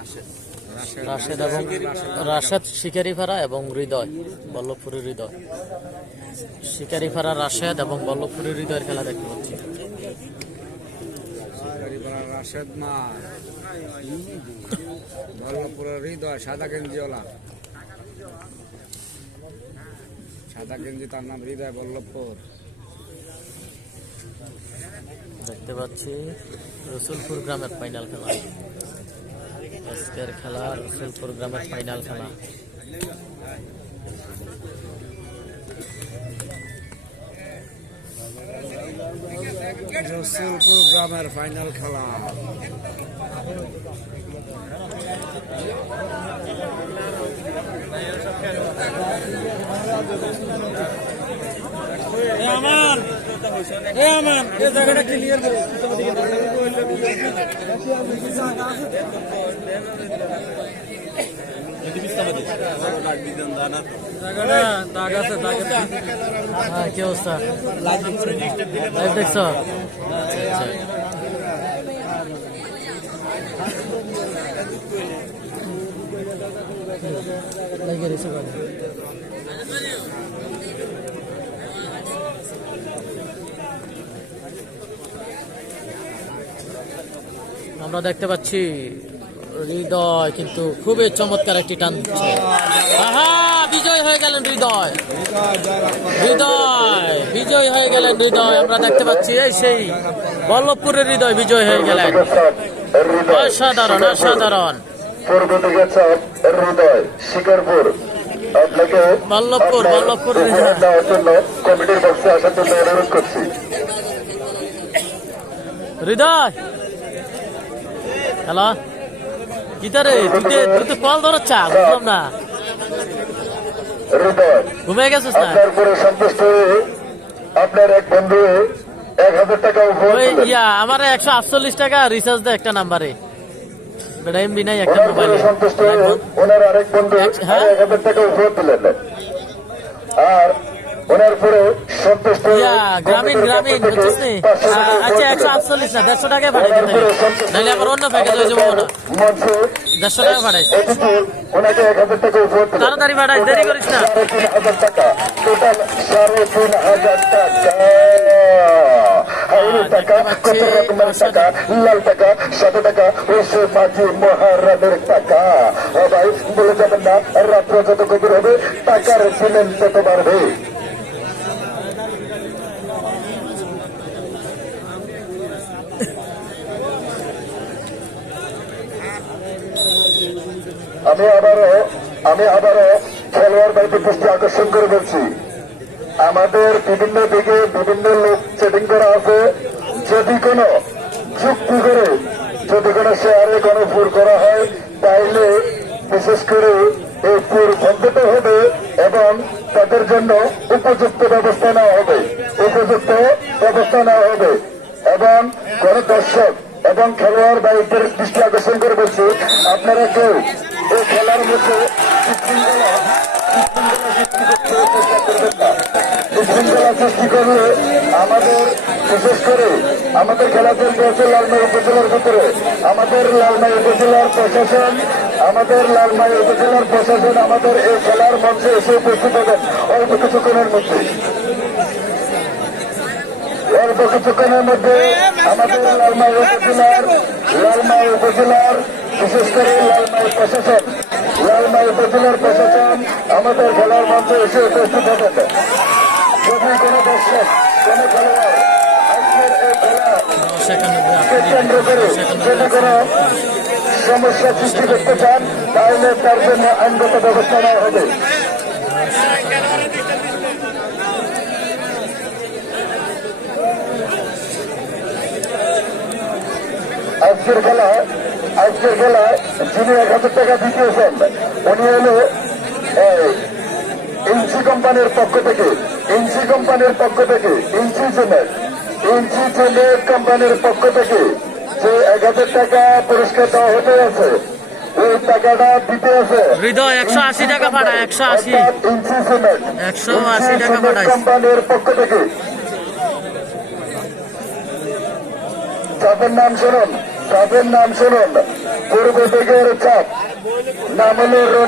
রাশেদ। এবং রাশেদ শিকারিপাড়া এবং হৃদয় বল্লভপুরের হৃদয়। শিকারিপাড়া রাশেদ এবং বল্লভপুরের হৃদয়ের খেলা দেখতে পাচ্ছি। রাশেদ মা। বল্লভপুরের হৃদয় সাদা সাদা তার নাম হৃদয় বল্লভপুর। দেখতে পাচ্ছি রসুলপুর গ্রামের ফাইনাল খেলা। আজকের খেলা রসুলপুর গ্রামের ফাইনাল খেলা। রসুলপুর গ্রামের ফাইনাল খেলা। আমান! এ আমান! এ জায়গাটা ক্লিয়ার জায়গাটা কি অবস্থা লাইভ দেখছ আচ্ছা, আচ্ছা। আমরা দেখতে পাচ্ছি হৃদয় কিন্তু খুবই চমৎকার একটি টান দিচ্ছে। বিজয় হয়ে গেলেন হৃদয়। হৃদয় বিজয় হয়ে গেলেন হৃদয়। আমরা দেখতে পাচ্ছি এই সেই বল্লভপুরের হৃদয় বিজয় হয়ে গেলেন। অসাধারণ অসাধারণ। পূর্ব দিকে হৃদয় শিকারপুর আপনাকে বল্লভপুর, আপনার বল্লভপুর হৃদয়। দেওয়ার জন্য কমিটির পক্ষে আসার জন্য অনুরোধ করছি হৃদয়! হ্যালো? গীতারে তুই তুই তো কল ধরছ বুঝলাম না। ঘুমিয়ে গেছিস না? উপরে সন্তুষ্ট হয়ে আপনার এক বন্ধু এক হাজার টাকা ওই ইয়া আমার একশো আটচল্লিশ টাকা রিচার্জ দেয় একটা নাম্বারে। বেটা এমবি নাই একটা মোবাইলে সন্তুষ্ট হয়ে ওনার আরেক বন্ধু হ্যাঁ? এক হাজার টাকা উপহার দিলেন। আর ওনার সন্তুষ্ট গ্রামীণ গ্রামীণ বুঝছিস টাকা আচ্ছা একশো। আটচল্লিশ না দেড়শো টাকায় পাঠাই দিতে নাহলে আবার অন্য প্যাকেজ হয়ে যাব না। দেড়শো টাকা পাঠাইছে। ওনাকে এক হাজার টাকা উপহার তাড়াতাড়ি পাঠাইস দেরি করিস না। তিন হাজার টাকা। টোটাল সাড়ে তিন হাজার টাকা। হাইরের টাকা দেখতে কত রকমের টাকা? লাল টাকা শত টাকা মাঝি মহারানের টাকা। ও ভাই বলে যাবেন না রাত্র যত গভীর হবে টাকার ছিলেন তত বাড়বে। আমি আবারও আমি আবারও খেলোয়াড় বাড়িতে দৃষ্টি আকর্ষণ করে বলছি। আমাদের বিভিন্ন দিকে বিভিন্ন লোক সেটিং করা আছে। যদি কোনো চুক্তি করে, যদি কোনো শেয়ারে কোনো ফুর করা হয়, তাইলে বিশেষ করে এই ফুর বন্ধত হবে এবং তাদের জন্য উপযুক্ত ব্যবস্থা নেওয়া হবে উপযুক্ত ব্যবস্থা নেওয়া হবে এবং কোন দর্শক এবং বাড়িদের দৃষ্টি আকর্ষণ করে বলছি, আপনারা কেউ এই খেলার মধ্যে বিশৃঙ্খলা করলে আমাদের, বিশেষ করে আমাদের খেলা চলতে লালমাই উপজেলার ভিতরে। আমাদের লালমাই উপজেলার প্রশাসন, আমাদের লালমাই উপজেলার প্রশাসন আমাদের এই খেলার মঞ্চে এসে উপস্থিত হবেন। অল্প কিছুক্ষণের মধ্যে। অল্প কিছুক্ষণের মধ্যে আমাদের লালমাই উপজেলার লালমাই উপজেলার বিশেষ করে লালমাই প্রশাসন লালমাই উপজেলার প্রশাসন আমাদের খেলার মঞ্চে এসে উপস্থিত হবেন যদি কোনো দর্শক কোনো খেলোয়াড় আজকের এই খেলা কেন্দ্র সমস্যা সৃষ্টি করতে চান তাহলে তার জন্য আইনগত ব্যবস্থা নেওয়া হবে আজকের খেলায় আজকের খেলায় যিনি এক হাজার টাকা দিতেছেন উনি হলো এনসি কোম্পানির পক্ষ থেকে এনসি কোম্পানির পক্ষ থেকে এনসি সিমেন্ট এনসি সিমেন্ট কোম্পানির পক্ষ থেকে যে এক হাজার টাকা পুরস্কার দেওয়া হতে আছে ওই টাকাটা দিতে আছে। হৃদয় একশো আশি টাকা একশো আশি। এনসি সিমেন্ট একশো আশি টাকা কোম্পানির পক্ষ থেকে। যাদের নাম শুনুন তাদের নাম শুনুন। পূর্ব দিকের চাপ নাম হলো